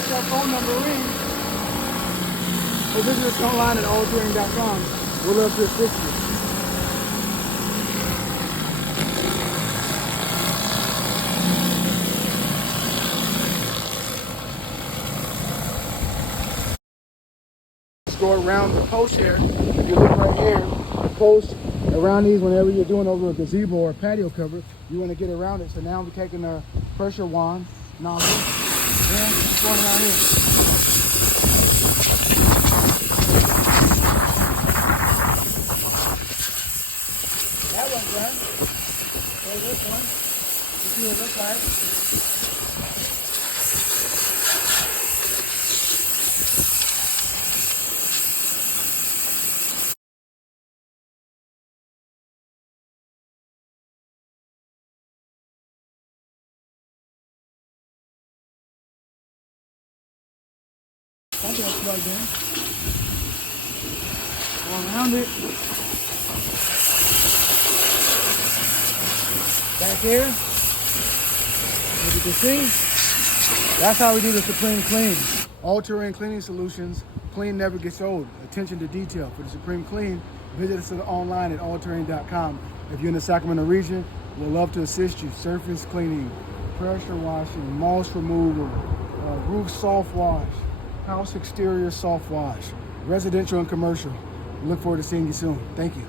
make that phone number ring, or visit us online at allterraine.com. We'll love to assist you. Let's go around the post here. If you look right here, the post around these, whenever you're doing over a gazebo or a patio cover, you want to get around it. So now we're taking a pressure wand nozzle and just going around here. That one's done. So this one, you see what it looks like. Something that's plugged in. Go around it. Back here, as you can see, that's how we do the Supreme Clean. All-terrain cleaning solutions. Clean never gets old. Attention to detail. For the Supreme Clean, visit us online at allterraine.com. If you're in the Sacramento region, we'll love to assist you. Surface cleaning, pressure washing, moss removal, roof soft wash, house exterior soft wash, residential and commercial. We look forward to seeing you soon. Thank you.